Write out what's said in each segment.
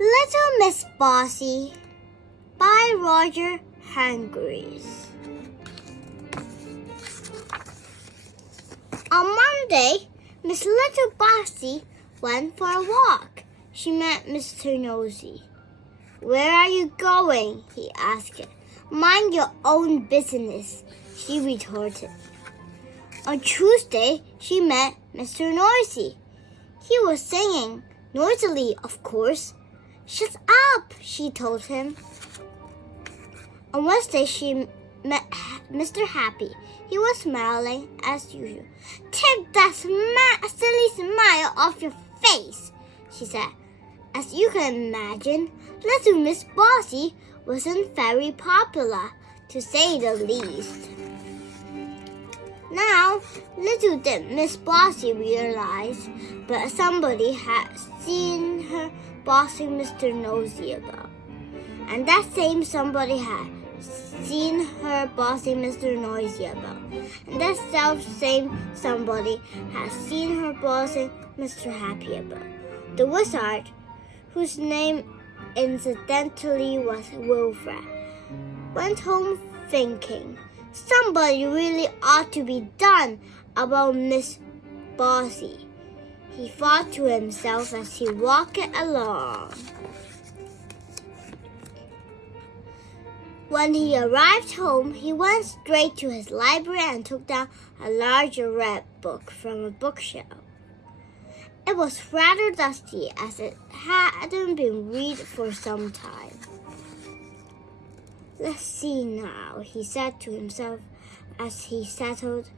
Little Miss Bossy by Roger Hargreaves. On Monday, Miss Little Bossy went for a walk. She met Mr. Nosy. "Where are you going?" he asked. "Mind your own business," she retorted. On Tuesday, she met Mr. Noisy. He was singing, noisily, of course. "Shut up," she told him. On Wednesday, she met Mr. Happy. He was smiling as usual. "Take that silly smile off your face," she said. As you can imagine, little Miss Bossy wasn't very popular, to say the least. Now, little did Miss Bossy realize, but somebody had seen her bossing Mr. Nosy about. And that same somebody had seen her bossing Mr. Noisy about. And that same somebody had seen her bossing Mr. Happy about. The wizard, whose name incidentally was Wilfred, went home thinking, somebody really ought to be done about Miss Bossy. He thought to himself as he walked along. When he arrived home, he went straight to his library and took down a large red book from a bookshelf. It was rather dusty, as it hadn't been read for some time. "Let's see now," he said to himself as he settled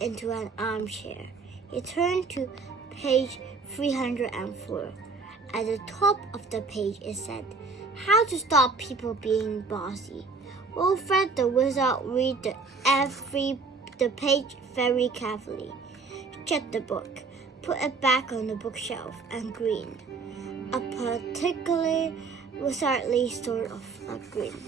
into an armchair. He turned to page 304. At the top of the page it said, "How to stop people being bossy." Wilfred the wizard read the page very carefully, checked the book, put it back on the bookshelf, and grinned. A particularly wizardly sort of a grin.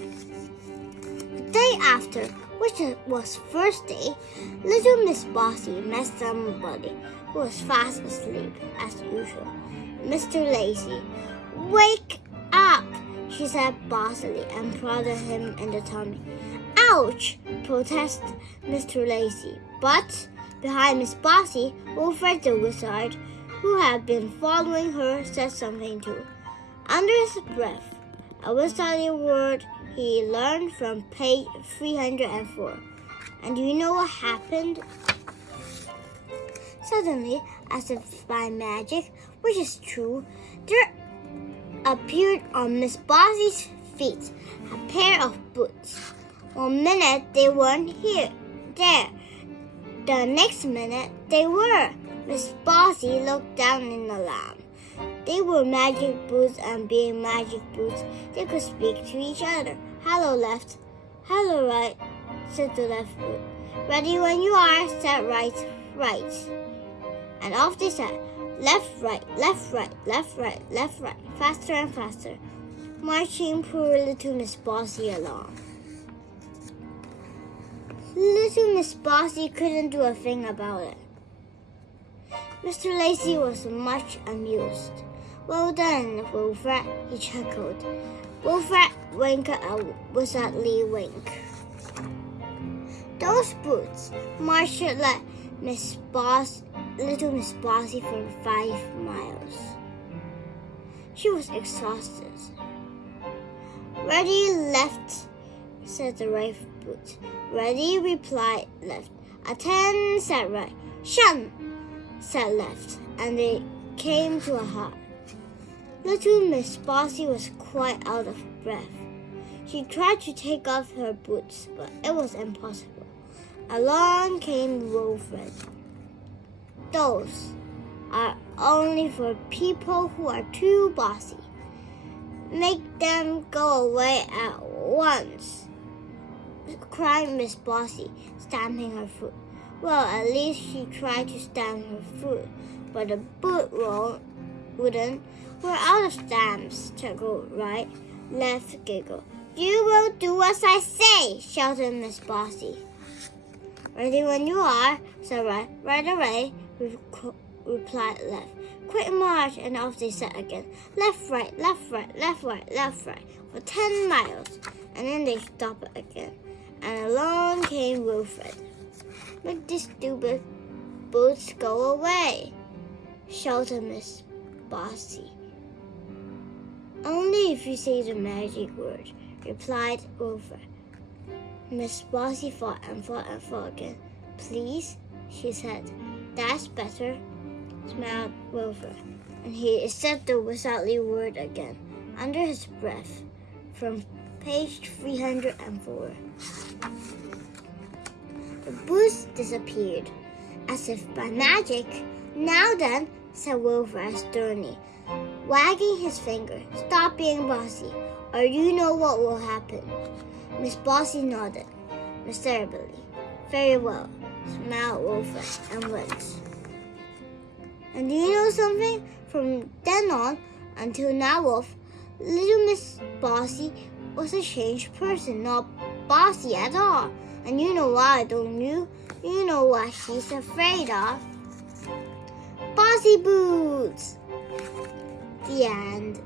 The day after, which was Thursday, little Miss Bossy met somebody who was fast asleep, as usual. Mr. Lazy. "Wake up," she said bossily, and prodded him in the tummy. "Ouch," protested Mr. Lazy. But behind Miss Bossy, Wilfred the wizard, who had been following her, said something too, under his breath, a wizardly word he learned from page 304. And do you know what happened? Suddenly, as if by magic, which is true, there appeared on Miss Bossy's feet a pair of boots. One minute they weren't there. The next minute they were. Miss Bossy looked down in alarm. They were magic boots, and being magic boots, they could speak to each other. "Hello, left." "Hello, right," said the left boot. "Ready when you are," said right. And off they set. Left, right, left, right, left, right, left, right, faster and faster, marching poor little Miss Bossy along. Little Miss Bossy couldn't do a thing about it. Mr. Lazy was much amused. "Well done, Wilfred," he chuckled. Wilfred winked a wizardly wink. Those boots marched like little Miss Bossy for 5 miles. She was exhausted. "Ready, left," said the right boot. "Ready," replied left. "Attend," said right. "Shun," said left, and they came to a halt. Little Miss Bossy was quite out of breath. She tried to take off her boots, but it was impossible. Along came Wilfred. "Those are only for people who are too bossy. Make them go away at once," cried Miss Bossy, stamping her foot. Well, at least she tried to stamp her foot, but the boot wouldn't. "We're out of stamps," chuckled right. Left giggled. "You will do as I say," shouted Miss Bossy. "Ready when you are," said right. "Right away," replied left. quick march, and off they set again. Left, right, left, right, left, right, left, right, for 10 miles. And then they stopped again. And along came Wilfred. Make these stupid boots go away, shouted Miss Bossy. Only if you say the magic word, replied Wilfred. Miss Bossy thought and thought and thought again. Please, she said. That's better, smiled Wilfred, and he said the wizardly word again, under his breath, from page 304. The boots disappeared, as if by magic. Now then, said Wilfred sternly, wagging his finger, stop being bossy, or you know what will happen. Miss Bossy nodded miserably. Very well, smiled Wilfred, and went. And do you know something? From then on until now, Wolf, little Miss Bossy was a changed person, not bossy at all. And you know why, don't you? You know what she's afraid of. Bossy boots! The end.